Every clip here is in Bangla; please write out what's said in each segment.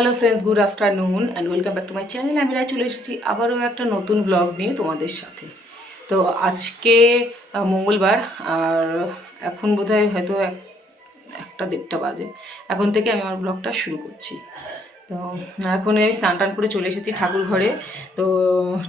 Hello friends, good afternoon and welcome back to my channel. আমি চলে এসেছি আবারও একটা নতুন ব্লগ নিয়ে তোমাদের সাথে। তো আজকে মঙ্গলবার, আর এখন বোধহয় হয়তো একটা দেড়টা বাজে। এখন থেকে আমি আমার ব্লগটা শুরু করছি। তো এখন আমি স্নান টান করে চলে এসেছি ঠাকুর ঘরে। তো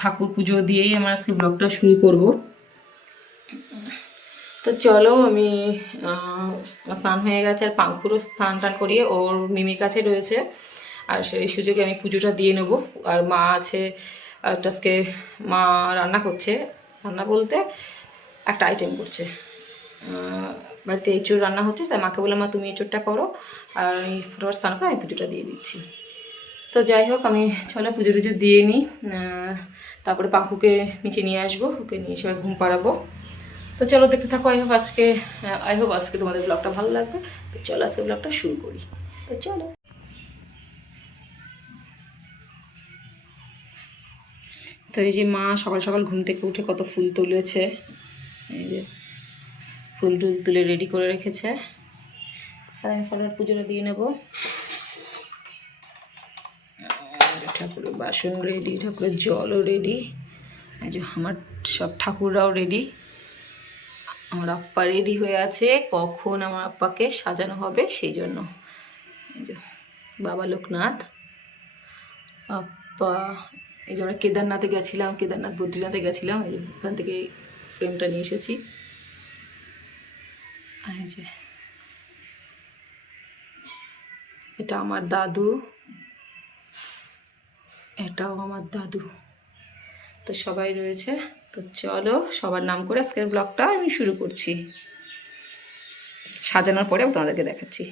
ঠাকুর পুজো দিয়েই আমার আজকে ব্লগটা শুরু করব। তো চলো, আমি স্নান হয়ে গেছে, আর পাঙ্কুরও স্নান টান করিয়ে ওর মিমির কাছে রয়েছে, আর সেই সুযোগে আমি পুজোটা দিয়ে নেব। আর মা আছে, আর আজকে মা রান্না করছে, রান্না বলতে একটা আইটেম করছে। বাড়িতে এঁচোড় রান্না হচ্ছে, তাই মাকে বললাম মা তুমি এঁচোড়টা করো, আর আমি ফটোফট স্নান করে আমি পুজোটা দিয়ে দিচ্ছি। তো যাই হোক, আমি চলো পুজো টুজো দিয়ে নিই, তারপরে পাঙ্কুকে নিচে নিয়ে আসবো, ওকে নিয়ে এসে ঘুম পাড়াবো। তো চলো দেখতে থাকো। আই হোপ আজকে তোমাদের ব্লগটা ভালো লাগবে। তো চলো আজকে ব্লগটা শুরু করি। তো চলো। তো এই যে মা সকাল সকাল ঘুম থেকে উঠে কত ফুল তুলেছে, এই যে ফুল টুল তুলে রেডি করে রেখেছে, আর আমি ফলের পুজোটা দিয়ে নেব। ঠাকুরের বাসন রেডি, ঠাকুরের জলও রেডি, এই যে আমার সব ঠাকুররাও রেডি। আমার আপ্পা রেডি হয়ে আছে, কখন আমার আপ্পাকে সাজানো হবে সেই জন্য। এই যে বাবা লোকনাথ, আপ্পা। এই যে আমরা কেদারনাথে গেছিলাম, কেদারনাথ বদ্রীনাথে গেছিলাম, এই যে ওখান থেকে ফ্রেমটা নিয়ে এসেছি। আর এই যে এটা আমার দাদু, এটাও আমার দাদু। তো সবাই রয়েছে। তো চলো সবার নাম করে আজকের ব্লগটা আমি শুরু করছি। সাজানোর পরে তোমাদেরকে দেখাচ্ছি।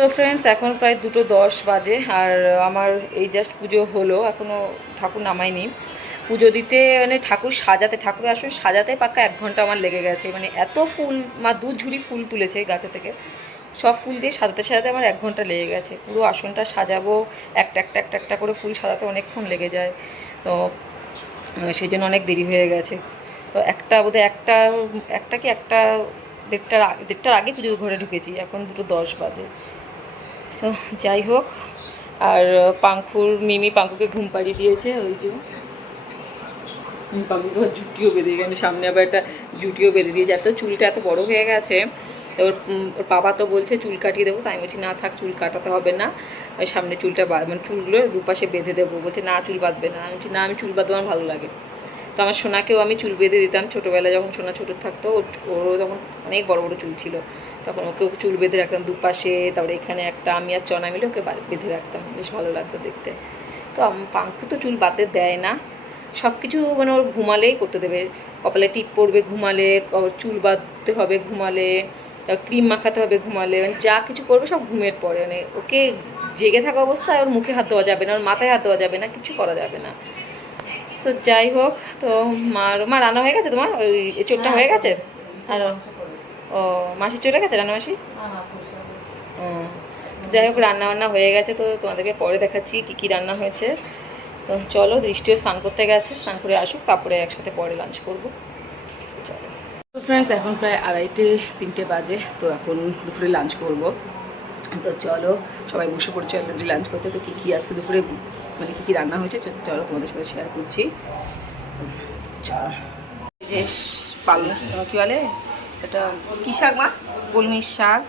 সো ফ্রেন্ডস, এখন প্রায় 2:10 বাজে, আর আমার এই জাস্ট পুজো হলো, এখনও ঠাকুর নামাইনি। পুজো দিতে মানে ঠাকুর সাজাতে, ঠাকুরের আসলে সাজাতে পাক্কা 1 ঘন্টা আমার লেগে গেছে। মানে এত ফুল, মা 2 ঝুড়ি ফুল তুলেছে গাছে থেকে, সব ফুল দিয়ে সাজাতে সাজাতে আমার 1 ঘন্টা লেগে গেছে। পুরো আসনটা সাজাবো, একটা একটা একটা একটা করে ফুল সাজাতে অনেকক্ষণ লেগে যায়। তো সেই জন্য অনেক দেরি হয়ে গেছে। তো একটা বোধহয় একটা দেড়টার আগে পুজো ঘরে ঢুকেছি, এখন 2:10 বাজে। সো যাই হোক, আর পাঙ্কুকে ঘুম পাড়িয়ে দিয়েছে। ওই যে পাঙ্কুকে জুটিও বেঁধে গেছে, সামনে আবার একটা জুটিও বেঁধে দিয়েছে। এত চুলটা এত বড় হয়ে গেছে, তো ওর বাবা তো বলছে চুল কাটিয়ে দেবো, তাই বলছি না থাক, চুল কাটাতে হবে না, ওই সামনে চুলটা মানে চুলগুলো দুপাশে বেঁধে দেবো। বলছে না চুল বাঁধবে না। আমি বলছি না, আমি চুল বাঁধবো, আমার ভালো লাগে। তো আমার সোনাকেও আমি চুল বেঁধে দিতাম ছোটোবেলায়, যখন সোনা ছোটো থাকতো, ওরও তখন অনেক বড় বড় চুল ছিল, তখন ওকেও চুল বেঁধে রাখতাম দুপাশে, তারপরে এখানে একটা, আমি আর চনা মিলে ওকে বেঁধে রাখতাম, বেশ ভালো লাগতো দেখতে। তো পাঙ্কু তো চুল বাঁধতে দেয় না, সব কিছু মানে ওর ঘুমালেই করতে দেবে। কপালে টিপ পড়বে ঘুমালে, চুল বাঁধতে হবে ঘুমালে, ক্রিম মাখাতে হবে ঘুমালে, মানে যা কিছু করবে সব ঘুমের পরে। মানে ওকে জেগে থাকা অবস্থায় ওর মুখে হাত দেওয়া যাবে না, ওর মাথায় হাত দেওয়া যাবে না, কিছু করা যাবে না। সো যাই হোক, তো মা রান্না হয়ে গেছে তোমার? ওই এঁচোড়টা হয়ে গেছে? আর ও মাসি চলে গেছে, রান্না মাসি? ও, যাই হোক, রান্না বান্না হয়ে গেছে। তো তোমাদেরকে পরে দেখাচ্ছি কী কী রান্না হয়েছে। তো চলো, দৃষ্টিও স্নান করতে গেছে, স্নান করে আসুক, তারপরে একসাথে পরে লাঞ্চ করবো। চলো। তো ফ্রেন্ডস, এখন প্রায় 2:30-3টে বাজে। তো এখন দুপুরে লাঞ্চ করব। তো চলো সবাই বসে পড়ছে অলরেডি লাঞ্চ করতে। তো কী কী আজকে দুপুরে মানে কী কী রান্না হয়েছে চলো তোমাদের সাথে শেয়ার করছি। চলো যে পালং কী বলে এটা কী শাক মা? কলমির শাক,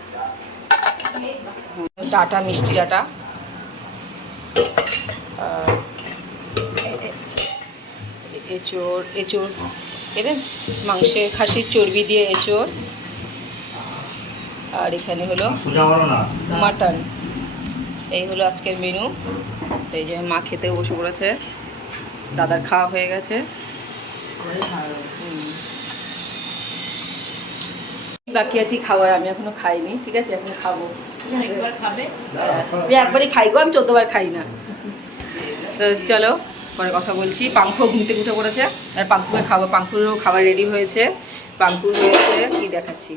ডাটা মিষ্টি ডাটা, এঁচোড় এঁচোড় এদের মাংসের খাসির চর্বি দিয়ে এঁচোড়, আর এখানে হলো মাটন। এই হলো আজকের মেনু। এই যে মা খেতেও বসে পড়েছে, দাদার খাওয়া হয়ে গেছে। বাকি আছি খাওয়ার, আমি এখনো খাইনি, ঠিক আছে এখন খাবো। একবারই খাই গো, আমি 14 বার খাই না। তো চলো পরে কথা বলছি। পাঙ্খু ঘুম থেকে উঠে পড়েছে, আর পাঙ্কুকে খাবো। পাঙ্কুরও খাবার রেডি হয়েছে। পাঙ্কুর হয়েছে কি দেখাচ্ছি,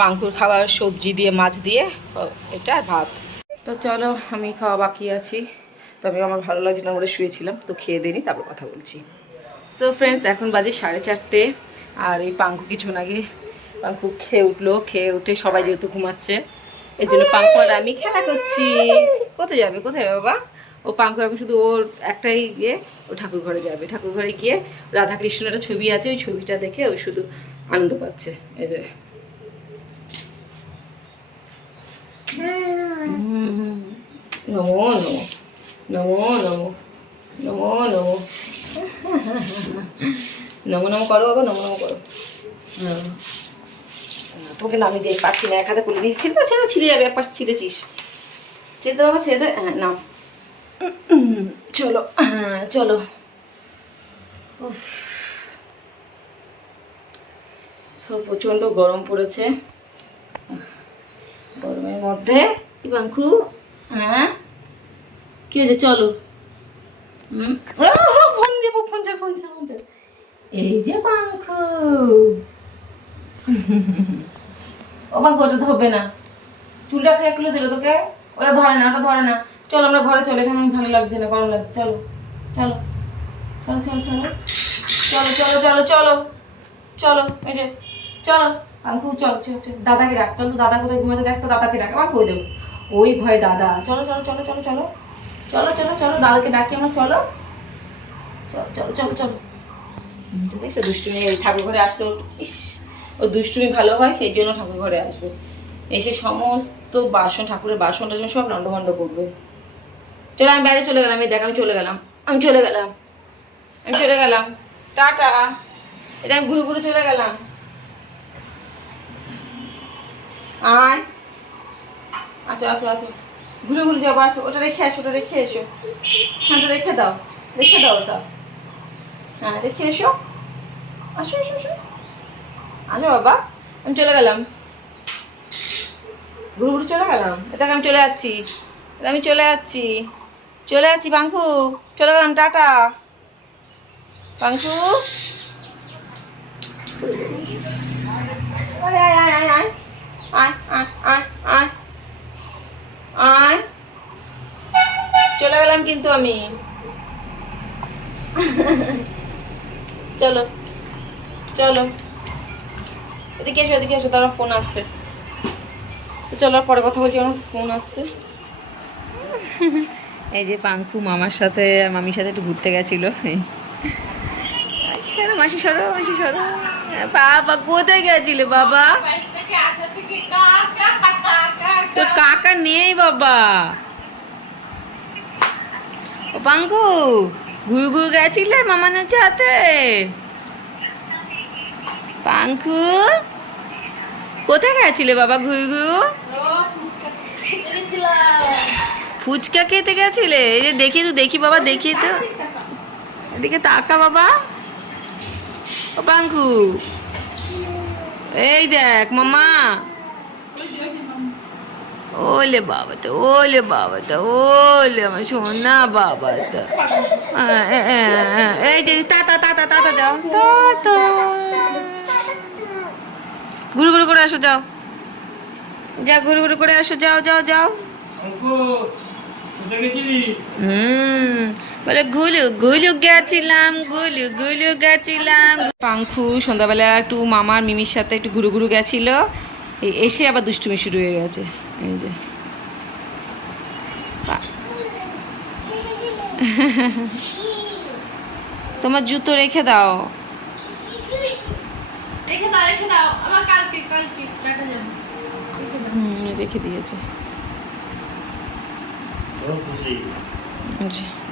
পাঙ্কুর খাবার সবজি দিয়ে মাছ দিয়ে এটা আর ভাত। তো চলো আমি খাওয়া বাকি আছি, তবে আমার ভালো লাগছে না বলে শুয়েছিলাম, তো খেয়ে দিইনি তারপর কথা বলছি। সো ফ্রেন্ডস এখন বাজে 4:30, আর এই পাঙ্কু কিছুক্ষণ আগে পাঙ্কু খেয়ে উঠলো। খেয়ে উঠে সবাই যেহেতু ঘুমাচ্ছে এর জন্য পাঙ্কু আর আমি খেলা করছি। কোথায় যাবে বাবা? ও পাঙ্কু এখন শুধু ওর একটাই গিয়ে ও ঠাকুর ঘরে যাবে। ঠাকুর ঘরে গিয়ে রাধাকৃষ্ণের একটা ছবি আছে, ওই ছবিটা দেখে ও শুধু আনন্দ পাচ্ছে। এই যে নমো নমো নমো নমো নমো নমো নমো নমো করো বাবা, নমো নমো করো। তোকে নামিয়ে দিয়ে পাচ্ছি না, এক হাতে খুলে নিয়ে ছিঁড়ে যাবে, এক পাশে ছিঁড়েছিস। ছেড়ে দে বাবা, ছেড়ে দে। হ্যাঁ নাও, চলো চলো। প্রচণ্ড গরম পড়েছে, গরমের মধ্যে কি পাঙ্কু? হ্যাঁ কি হয়েছে? চলো। ফোন যাবো, ফোন যা ফোন যা ফোন যা। এই যে পাঙ্কু, ও পাঙ্কু ওটা ধরবে না, চুলটা খেয়ে খুলে দিল তোকে। ওটা ধরে না, ওটা ধরে না। চলো আমরা ঘরে চলো, এখানে ভালো লাগছে না, গরম লাগছে। চলো চলো চলো চলো চলো চলো চলো চলো চলো চলো। এই যে চলো পাঙ্কু, চল চল চল। দাদাকে ডাক, চল তো দাদা কোথায় ঘুমাতে, দেখ তো দাদাকে ডাক। আমার কই দেবো ওই ভয় দাদা। চলো চলো চলো চলো চলো চলো চলো চলো দাদাকে ডাকি আমরা। চলো চলো চলো চলো চলো। দেখছো দুষ্টুমি, ঠাকুর ঘরে আসলো। ইস ও দুষ্টুমি ভালো হয়, সেই জন্য ঠাকুর ঘরে আসবে। এসে সমস্ত বাসন, ঠাকুরের বাসন টাসন সব লন্ডভন্ড করবে। চলো আমি বাইরে চলে গেলাম। এই দেখ আমি চলে গেলাম, আমি চলে গেলাম, আমি চলে গেলাম। টাটা। এটা আমি ঘুরে ঘুরে চলে গেলাম। আয়, আচ্ছা আচ্ছা আচ্ছা, ঘুরে ঘুরে যাবো। আচ্ছা ওটা রেখে আসো, ওটা রেখে এসো। হ্যাঁ ওটা রেখে দাও, রেখে দাও ওটা। হ্যাঁ রেখে এসো, আসো এসো এসো। আচ্ছা বাবা আমি চলে গেলাম, ঘুরে ঘুরে চলে গেলাম। এটাকে আমি চলে যাচ্ছি, এটা আমি চলে যাচ্ছি, চলে যাচ্ছি পাঙ্কু, চলে গেলাম। টাটা পাঙ্কু। আয় আয় আয় আয় আয় আয় আয় আয় আয় আয়। চলে গেলাম কিন্তু আমি। চলো চলো এদিকে এসো, এদিকে এসো। তারা ফোন আসছে, তো চলো পরে কথা বলছি, আমার ফোন আসছে। এই যে পাঙ্কু মামার সাথে মামির সাথে একটু ঘুরতে গেছিলো। মাসি সরো, মাসি সরো। বাবা কোথায় গেছিলে বাবা? তো কাকা নেই বাবা। ও পাঙ্কু ঘুরু ঘুরু গেছিলে মামানের সাথে? পাঙ্কু কোথায় গেছিলে বাবা ঘুরু ঘুরু? ফুচকা খেতে গেছিলে? এই যে দেখি তো, দেখি বাবা, দেখি তো, এদিকে তাকা বাবা। ও পাঙ্কু এই দেখ মামা। ওলে বাবা তো, ওলে বাবা তো, ওলে আমার সোনা বাবা তো। এই যে তাতা তাতা তাতা যাও, তাতা ঘুরু ঘুরু করে আসো, যাও যা, ঘুরু ঘুরু করে আসো, যাও যাও যাও। বলে গুলু গুলু গেছিলাম, গুলু গুলু গেছিলাম। পাঙ্কু সন্ধ্যাবেলা একটু মামার মিমির সাথে একটু ঘুরু ঘুরু গেছিল, এসে আবার দুষ্টুমি শুরু হয়ে গেছে। এই যে তোমার জুতো রেখে দাও। রেখে দিয়েছে,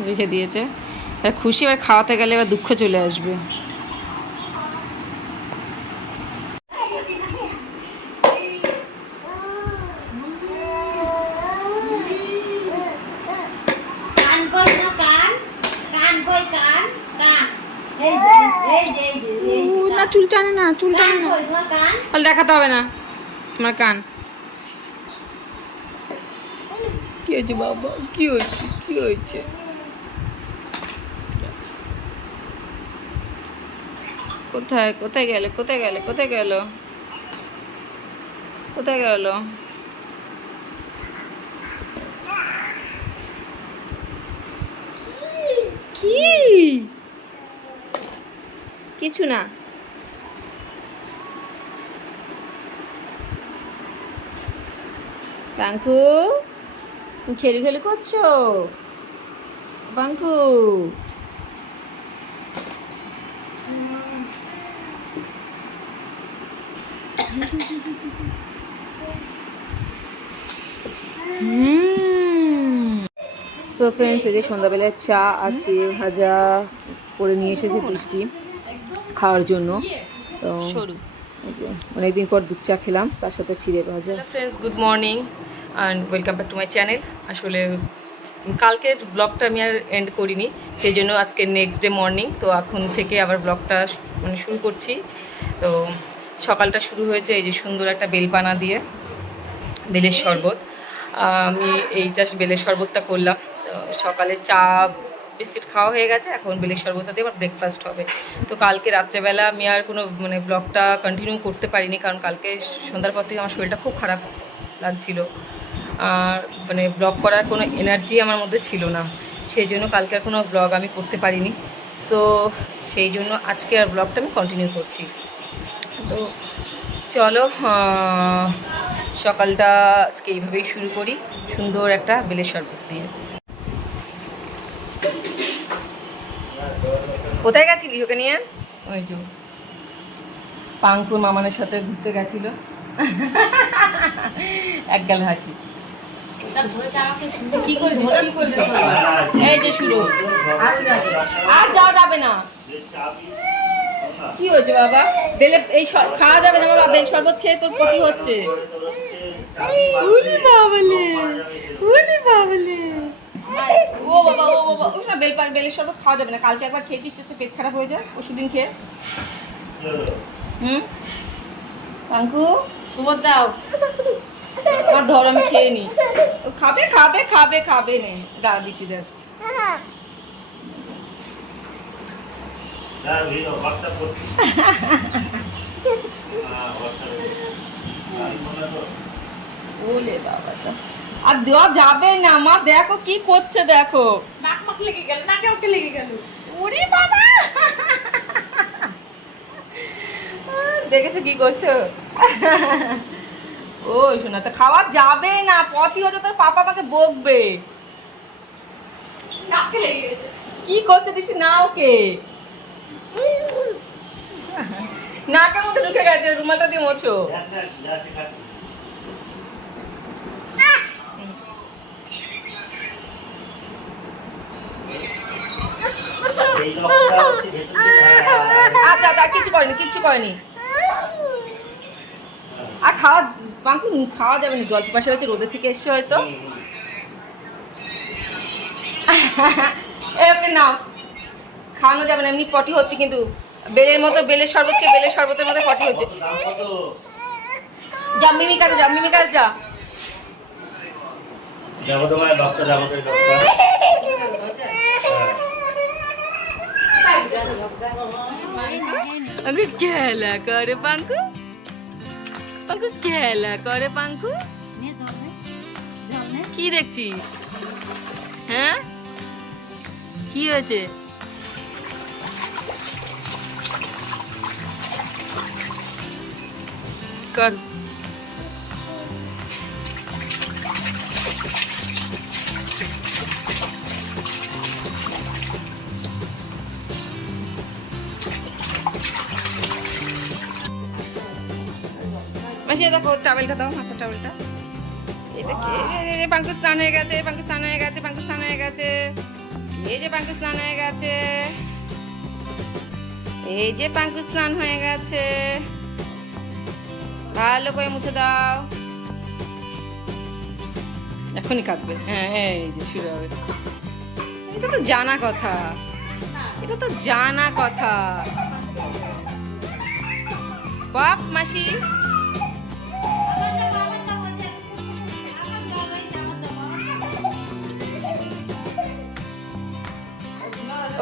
রেখে দিয়েছে। খুশি, এবার খাওয়াতে গেলে এবার দুঃখ চলে আসবে। না চুল টানে না, চুল টানে না, দেখাতে হবে না তোমার কান। কি হয়েছে বাবা, কি হয়েছে, কি হয়েছে? কোথায় কোথায় গেলে, কোথায় গেলে, কোথায় গেল, কোথায় গেল? কি কিছু না। বাঙ্কু, খেলি খেলি করছো বাঙ্কু? সো ফ্রেন্ডস, এই যে সন্ধ্যাবেলায় চা আর চিড়ে ভাজা করে নিয়ে এসেছে বৃষ্টি খাওয়ার জন্য। তো অনেকদিন পর দুধ চা খেলাম, তার সাথে চিড়ে ভাজা। Hello friends, good morning and welcome back to my channel. আসলে কালকের ব্লগটা আমি আর এন্ড করিনি, সেই জন্য আজকে নেক্সট ডে মর্নিং। তো এখন থেকে আবার ব্লগটা শুরু করছি। তো সকালটা শুরু হয়েছে এই যে সুন্দর একটা বেলপানা দিয়ে, বেলের শরবত। আমি এই জাস্ট বেলের শরবতটা করলাম। সকালে চা বিস্কিট খাওয়া হয়ে গেছে, এখন বেলের শরবতটা দিয়ে আমার ব্রেকফাস্ট হবে। তো কালকে রাত্রেবেলা আমি আর কোনো ব্লগটা কন্টিনিউ করতে পারিনি, কারণ কালকে সন্ধ্যার পর থেকে আমার শরীরটা খুব খারাপ লাগছিল। আর ব্লগ করার কোনো এনার্জি আমার মধ্যে ছিল না, সেই জন্য কালকে আর কোনো ব্লগ আমি করতে পারিনি। সো সেই জন্য আজকে আর ব্লগটা আমি কন্টিনিউ করছি। তো চলো সকালটা আজকে এইভাবেই শুরু করি, সুন্দর একটা বেলের শরবত দিয়ে। কোথায় গেছিলি ওকে নিয়ে? ওই যে পাঙ্কুর মামানের সাথে ঘুরতে গেছিল। এক গেল হাসি। কি করছিস, কি করছিস? এই যে শুরু, আর যাওয়া যাবে না। কি হয়েছে বাবা? বেলে এই খাওয়া যাবে না বাবা, বেল শরবত খেয়ে তোর ক্ষতি হচ্ছে। ও বাবা, ও বাবা, না বেলের শরবত খাওয়া যাবে না। কালকে একবার খেয়েছিস, পেট খারাপ হয়ে যায় ওষুধ খেয়ে। কাঙ্কু সুবোধ দাও, আমার ধর, আমি খেয়ে নি। খাবে খাবে খাবে খাবে নে, দাঁড়া দিচ্ছি দেখ। ওলে বাবা, আর দেওয়া যাবে না মা, দেখো কি করছে, দেখো নাক মাক লেগে গেল, নাকে ওকে লেগে গেল। ওরে বাবা, দেখেছো কি করছো? ও শোনা, তো খাওয়া যাবে না, পথই হচ্ছে তোর পাপা আমাকে বকবে। নাকে লেগে গেছে, কি করছে দিস না ওকে, নাকের মধ্যে ঢুকে গেছে, রুমালটা দিয়ে মোছো। আচ্ছা আচ্ছা, কিচ্ছু করেনি, কিচ্ছু করেনি। আর খাওয়া যাবে না, জল পিপাসা হয়েছে, রোদের থেকে এসছে হয়তো। নাও, খাওয়ানো যাবে না, এমনি পটি হচ্ছে কিন্তু বেলের মতো, বেলের শরবত খেয়ে বেলের শরবতের মতো পটি হচ্ছে। যা মিমি কাছে যা, মিমি কাছে যা। খেলা করে পাঙ্কু, পাঙ্কু খেলা করে পাঙ্কু। কি দেখছিস? হ্যাঁ, কি হয়েছে? কর। মাসি দেখো টাওয়েলটা দাও, মাথার টাওয়েলটা। এটা কি? এই যে পাঙ্কু স্নান হয়ে গেছে, পাঙ্কু স্নান হয়ে গেছে, পাঙ্কু স্নান হয়ে গেছে, এই যে পাঙ্কু স্নান হয়ে গেছে, এই যে পাঙ্কু স্নান হয়ে গেছে। ভালো করে মুছে দাও। এখনই কাঁদবে। হ্যাঁ এই যে শুরু হবে। এটা তো জানা কথা, এটা তো জানা কথা। বাপ মাসি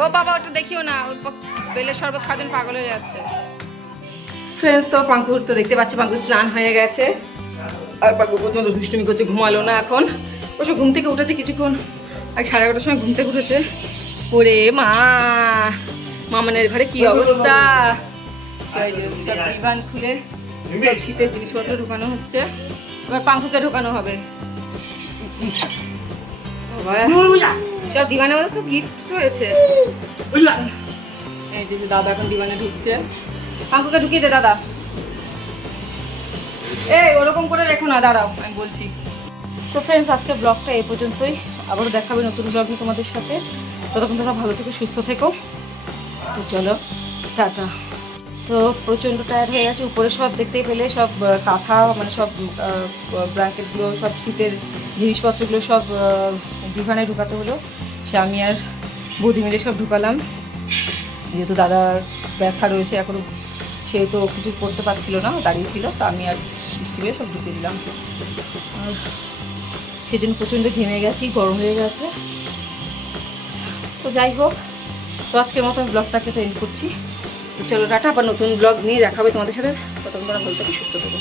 ও বাবা ওটা দেখিও না, বেলের শরবত খাওয়ার জন্য পাগল হয়ে যাচ্ছে। ফ্রেন্ডস, তো পাঙ্কুর তো দেখতে পাচ্ছি পাঙ্কুর স্নান হয়ে গেছে। আর পাঙ্কু প্রচণ্ড দুষ্টুমি করছে, ঘুমালো না এখন। অবশ্য ঘুম থেকে উঠেছে কিছুক্ষণ আর 11:30টার সময় ঘুম থেকে উঠেছে। ওরে মা, মামানের ঘরে কি অবস্থা! সব ডিভান খুলে সব শীতের জিনিসপত্র ঢুকানো হচ্ছে। এবার পাঙ্কুকে ঢোকানো হবে। সব ডিভানের মধ্যে তো গিফট রয়েছে। এই যে দাদা এখন ডিভানে ঢুকছে। পাঙ্কুকে ঢুকিয়ে দে দাদা। এই ওরকম করে রেখো না, দাঁড়াও আমি বলছি। সো ফ্রেন্ডস, আজকে ব্লগটা এই পর্যন্তই। আবারও দেখাবে নতুন ব্লগে তোমাদের সাথে। ততক্ষণ তোমরা ভালো থেকো, সুস্থ থেকো। তো চলো টাটা। তো প্রচণ্ড টায়ার্ড হয়ে গেছে। উপরে সব দেখতেই পেলে সব কাঁথা, মানে সব ব্ল্যাঙ্কেটগুলো, সব শীতের জিনিসপত্রগুলো সব ডিভানে ঢুকাতে হলো। সে আমি আর বৌদি মিলে সব ঢুকালাম। যেহেতু দাদার ব্যথা রয়েছে এখনও, সে তো কিছু করতে পারছিল না, দাঁড়িয়ে ছিল, তো আমি আর বৃষ্টি মিলে সব ঢুকিয়ে দিলাম। আর সেজন্য প্রচণ্ড ঘেমে গেছি, গরম হয়ে গেছে। তো যাই হোক, তো আজকের মতো ব্লগটাকে তো এন্ড করছি। চলো টাটা, আবার নতুন ব্লগ নিয়ে দেখাবে তোমাদের সাথে। ততক্ষণ তোমরা ভালো থেকে সুস্থ থাকো।